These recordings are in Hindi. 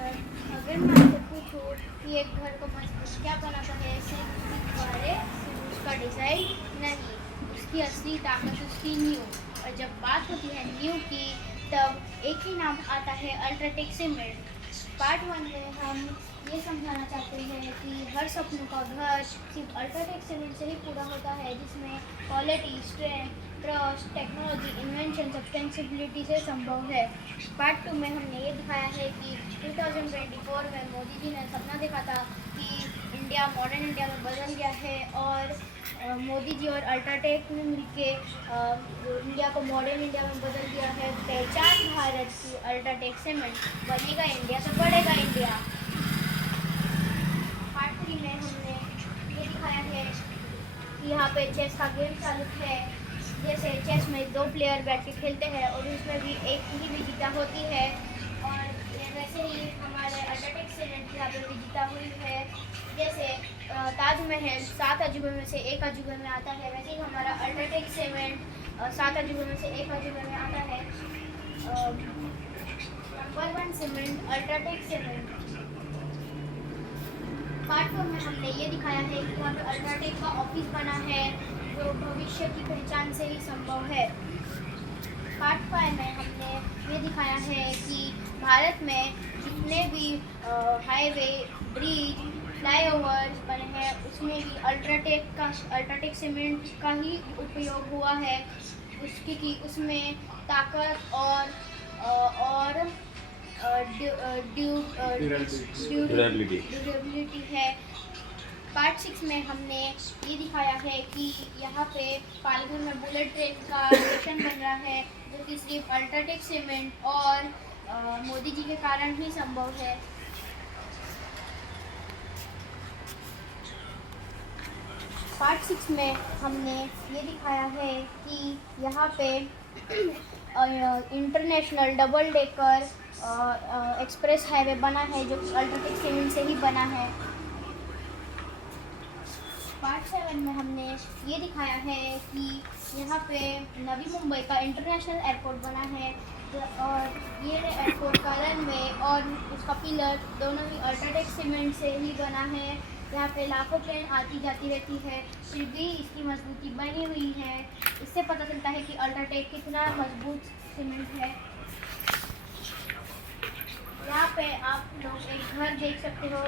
अगर मैं आपसे पूछूं कि एक घर को मजबूत क्या बनाता है, सिर्फ उसकी दीवारें, सिर्फ उसका डिज़ाइन नहीं, उसकी असली ताकत उसकी नींव। और जब बात होती है नींव की, तब एक ही नाम आता है, अल्ट्राटेक सीमेंट। पार्ट वन में हम ये समझाना चाहते हैं कि हर सपनों का घर सिर्फ अल्ट्राटेक सीमेंट से ही पूरा होता है, जिसमें quality, strength, trust, technology, invention, sustainability से संभव है। पार्ट टू में हमने ये दिखाया है कि 2024 में मोदी जी ने सपना देखा था कि इंडिया मॉडर्न इंडिया में बदल गया है, और मोदी जी और अल्ट्राटेक ने मिलकर इंडिया को मॉडर्न इंडिया में बदल दिया है। पहचान भारत की अल्ट्राटेक सीमेंट, बनेगा इंडिया तो बढ़ेगा इंडिया। पार्ट थ्री में हमने ये दिखाया है कि यहाँ पे चेस का गेम चालू है। जैसे चेस में दो प्लेयर बैठ के खेलते हैं और उसमें भी एक ही विजेता होती है, और वैसे ही हमारे अल्ट्राटेक सीमेंट यहाँ पे विजेता हुई है। जैसे ताजमहल 7 अजूबे में से एक अजूबे में आता है, वैसे ही हमारा अल्ट्राटेक सीमेंट 7 अजूबे में से एक अजूबे में आता है। Number 1 cement UltraTech cement. Part 4 में हमने ये दिखाया है कि यहाँ पे अल्ट्राटेक का ऑफिस बना है, जो भविष्य की पहचान से ही संभव है। पार्ट 5 में हमने ये दिखाया है कि भारत में जितने भी हाईवे, ब्रिज, फ्लाईओवर बने हैं, उसमें भी अल्ट्राटेक सीमेंट का ही उपयोग हुआ है। उसकी कि उसमें ताकत और ड्यूरेबिलिटी है। पार्ट 6 में हमने ये दिखाया है कि यहाँ पे पालघर में बुलेट ट्रेन का स्टेशन बन रहा है, जो कि सिर्फ अल्ट्राटेक सीमेंट और मोदी जी के कारण ही संभव है। पार्ट 6 में हमने ये दिखाया है कि यहाँ पे international double decker express highway बना है, जो अल्ट्राटेक सीमेंट से ही बना है। पार्ट 7 में हमने ये दिखाया है कि यहाँ पे नवी मुंबई का इंटरनेशनल एयरपोर्ट बना है, और ये एयरपोर्ट का रनवे और उसका पिलर दोनों ही अल्ट्राटेक सीमेंट से ही बना है। यहाँ पे लाखों ट्रेन आती जाती रहती है, फिर भी इसकी मजबूती बनी हुई है। इससे पता चलता है कि अल्ट्राटेक कितना मजबूत सीमेंट है। यहाँ पे आप लोग एक घर देख सकते हो,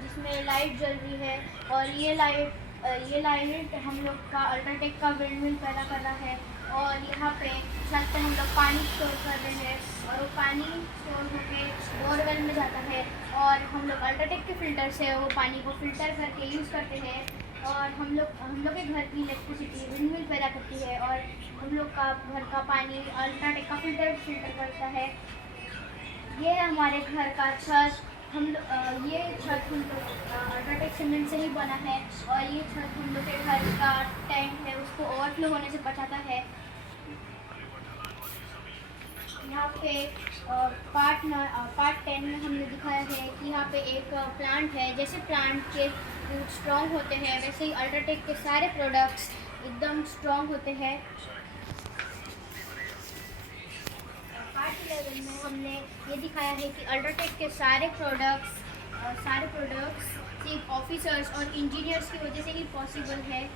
जिसमें लाइट जल रही है, और ये लाइट हम लोग का अल्ट्राटेक का विंडमिल पैदा कर रहा है। और यहाँ पे छत पे हम लोग पानी स्टोर कर रहे हैं, और वो पानी स्टोर होके बोरवेल में जाता है, और हम लोग अल्ट्राटेक के फिल्टर से वो पानी को फिल्टर करके यूज़ करते हैं। और हम लोग के घर की इलेक्ट्रिसिटी विंडमिल पैदा करती है, और हम लोग का घर का पानी अल्ट्राटेक का फिल्टर करता है। ये हमारे घर का छत, ये छत हम लोग अल्ट्राटेक सीमेंट से ही बना है, और ये छत हम लोग के घर का टैंक है, उसको ओवरफ्लो होने से बचाता है। यहाँ पे पार्ट 10 में हमने दिखाया है कि यहाँ पे एक प्लांट है। जैसे प्लांट के रूट स्ट्रॉन्ग होते हैं, वैसे ही अल्ट्राटेक के सारे प्रोडक्ट्स एकदम स्ट्रॉन्ग होते हैं। पार्ट 11 में हमने ये दिखाया है कि अल्ट्राटेक के सारे प्रोडक्ट्स सिर्फ ऑफिसर्स और इंजीनियर्स की वजह से ही पॉसिबल है।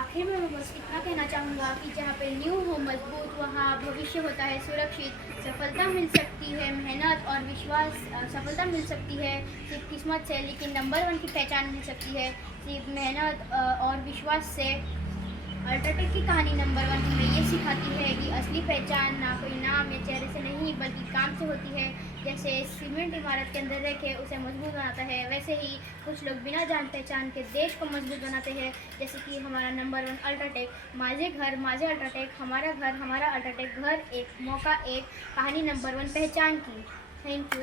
आखिर में मैं बस इतना कहना चाहूँगा कि जहाँ पे न्यू हो मजबूत, वहाँ भविष्य होता है सुरक्षित। सफलता मिल सकती है मेहनत और विश्वास, सफलता मिल सकती है सिर्फ किस्मत से, लेकिन नंबर 1 की पहचान मिल सकती है सिर्फ मेहनत और विश्वास से। अल्ट्राटेक की कहानी नंबर 1 हमें ये सिखाती है कि असली पहचान ना कोई नाम या चेहरे से नहीं, बल्कि काम से होती है। जैसे सीमेंट इमारत के अंदर रखे उसे मजबूत बनाता है, वैसे ही कुछ लोग बिना जान पहचान के देश को मजबूत बनाते हैं। जैसे कि हमारा नंबर 1 अल्ट्राटेक, माझे घर माझे अल्ट्राटेक, हमारा घर हमारा अल्ट्राटेक, घर एक मौका एक, कहानी नंबर 1 पहचान की। Thank you.